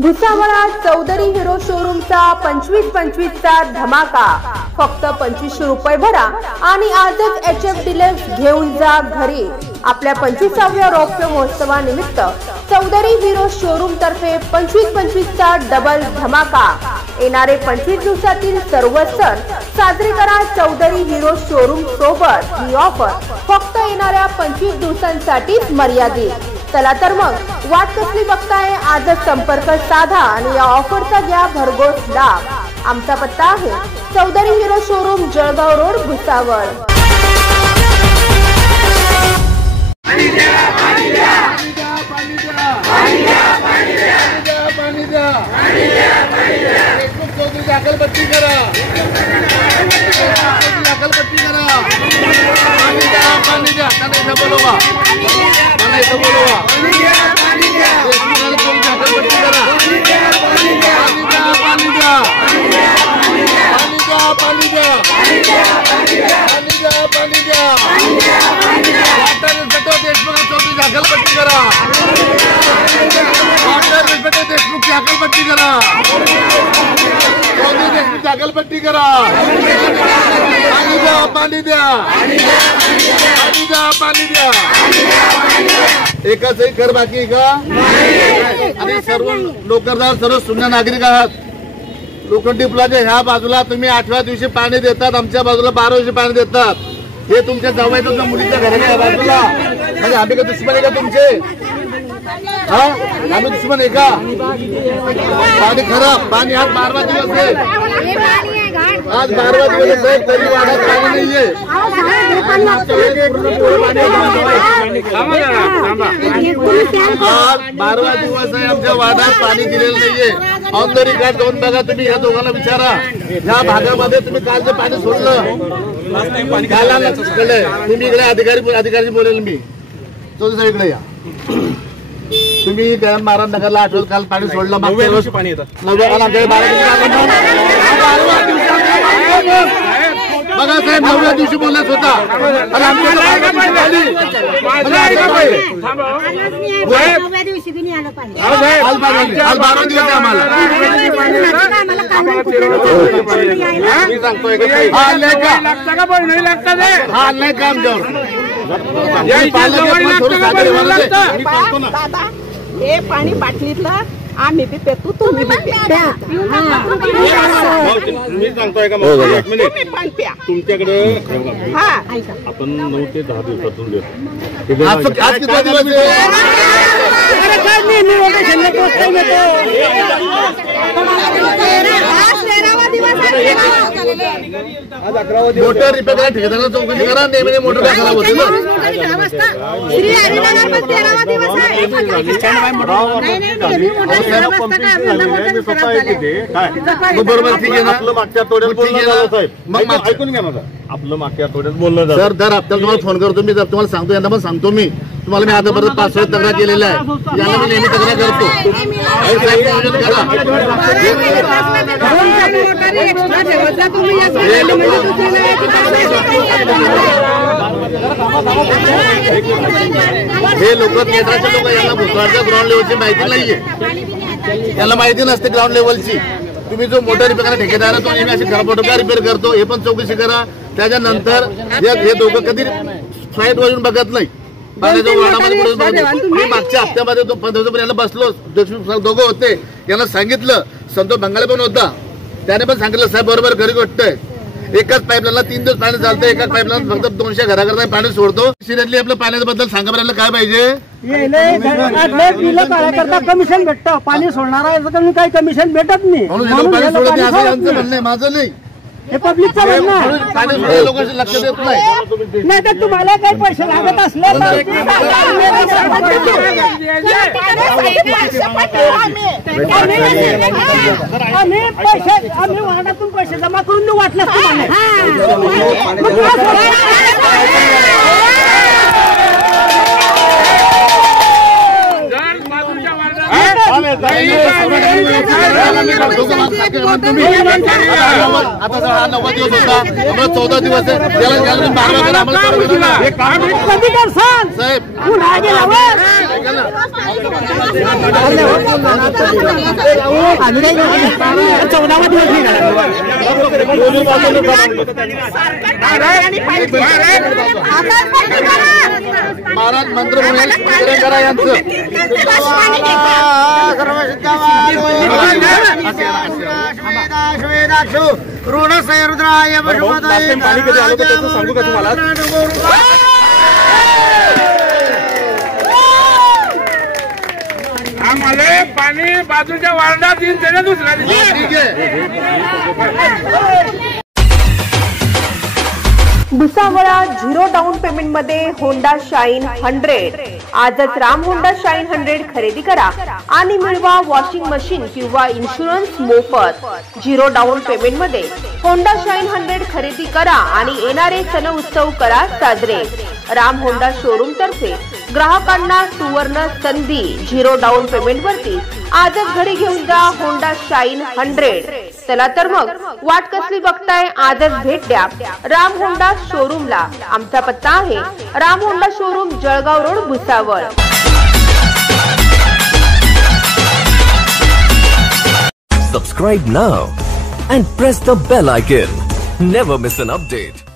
भुसावळात Chaudhari hero शोरूमचा 25-25 चा धमाका। फक्त 2500 रुपये भरा आणि आजच HF डिलक्स घेऊन जा घरी। आपल्या 25व्या रौप्य महोत्सवानिमित्त चौधरी हिरो शोरूम तर्फे 25-25 चा डबल धमाका। येणारे 25 दिवसातील सर्व सण साजरे करा चौधरी हिरो शोरूम सोबत। ही ऑफर फक्त येणाऱ्या 25 दिवसांसाठीच मर्यादित। चला तर मग वाट कसली बघताय, आजच संपर्क साधा आणि या ऑफरचा घ्या भरघोस लाभ। आमचा पत्ता आहे Chaudhary Hero showroom, Jalgaon road, Bhusawal. पट्टी करा, पाणी द्या, पाणी द्या। एकाच कर बाकी का? आणि सर्व लोकरदार, सर्व शून्य नागरिक आहात। लोखंडी पुलाच्या ह्या बाजूला तुम्ही 8व्या दिवशी पाणी देतात, आमच्या बाजूला 12 दिवशी पाणी देतात। हे तुमच्या जावयाच्या मुलीच्या घराच्या बाजूला, म्हणजे आम्ही का दुश्मन आहे का तुमचे? हा, आम्ही दुश्मन आहे का? पाणी खराब, पाणी आज 12वा दिवस आहे, आज 12वा दिवस आहे, तरी वाड्यात पाणी नाहीये। आज 12वा दिवस आहे, आमच्या वाड्यात पाणी दिलेलं नाहीये। ऑन द रिकॉर्ड जाऊन बघा, तुम्ही ह्या दोघांना विचारा, ह्या भागामध्ये तुम्ही काल जे पाणी सोडलं तुम्ही इकडे अधिकारी बोलेल मी, तो इकडे या। तुम्ही महाराज नगरला आठवत काल पाणी सोडलं, मागच्या रोज पाणी येतं बघा साहेब, 9व्या दिवशी बोलत होता आणि आमच्या आज 12 दिवस आम्हाला हा नाही का आमच्यावर हे पाणी बाटलीतलं आम्ही बी पेतो, तुम्ही बी प्या। मी सांगतोय का, तुम्ही पण प्या। तुमच्याकडे हा, आपण 9 ते 10 दिवसातून देतो। आज किती दिवस मोटर रिपेअर करा, ठेकेदाराला चौकशी करा, नेहमी मोटर काय खराब होते ना। बरोबर, ठीक आहे ना। आपलं मागच्या आठवड्यात बोलणं झालं साहेब, मग ऐकून घ्या माझं। आपलं मागच्या आठवड्यात बोलणं झालं सर, दर हप्त्याला तुम्हाला फोन करतो मी, जर तुम्हाला सांगतो, यांना पण सांगतो मी, तुम्हाला मी आतापर्यंत 5 वेळा तक्रार केलेल्या आहे, याला मी नेहमी तक्रार करतो। हे लोक केंद्राचे लोक, यांना भुसावळच्या ग्राउंड लेवलची माहिती नाहीये, याला माहिती नसते ग्राउंड लेवलची। तुम्ही जो मोटर रिपेअर करा ठेकेदार, तो नेहमी अशी खराब मोटर का रिपेअर करतो, हे पण चौकशी करा। त्याच्यानंतर हे दोघं कधी साईड वरून बघत नाही, पाण्याच्या वाडामध्ये बघतो। मी मागच्या हप्त्यामध्ये तो 15 दिवसापर्यंत बसलो, दोघं होते, यांना सांगितलं, संतोष बंगाले पण होता, त्याने पण सांगितलं साहेब बरोबर खरी गोष्ट आहे, एकाच पाईपलाईनला 3 दिवस पाणी चालतं, एकाच पाईपलाईन फक्त 200 घराकरता पाणी सोडतो। सिरियसली आपल्या पाण्याबद्दल सांगा बरं, काय पाहिजे? कमिशन भेटतं, पाणी सोडणारा काही कमिशन भेटत नाही, पाणी सोडत नाही असं यांचं म्हणणं आहे, माझं नाही। हे पब्लिकचं म्हणणं आहे, पाणी सोडणाऱ्या लोकांशी लक्ष देत नाही। नाही तर तुम्हाला काही पैसे लागत असले आम्ही वार्डातून पैसे जमा करून देऊ वाटलं आता 90 दिवस होता, आम्हाला 14 दिवस आहे. त्याला मारवा करा आम्हाला साहेब. ऐका ना. महाराज मंत्र म्हणून करा यांचं पाणी कधी आलं त्याचं सांगू का तुम्हाला? आम्हाला पाणी बाजूच्या वार्डात येईल त्याच्या दुसऱ्या दिवशी. ठीक आहे. भुसावळा 0 डाऊन पेमेंट मध्ये होंडा शाईन 100. आजच राम होंडा शाईन 100 खरेदी करा आणि मिळवा वॉशिंग मशीन किंवा इन्शुरन्स मोफत. 0 डाऊन पेमेंट मध्ये होंडा शाईन 100 खरेदी करा आणि येणारे सण उत्सव करा साजरे. राम होंडा शोरूम तर्फे ग्राहकांना सुवर्ण संधी. 0 डाऊन पेमेंट वरती आजच घरी घेऊन जा होंडा शाईन 100. चला तर मग वाट कसली बघताय, आजच भेट द्या राम होंडा शोरूमला. आमचा पत्ता आहे Ram Honda showroom, Jalgaon road, Bhusawal. Subscribe now and press the bell icon. Never miss an update.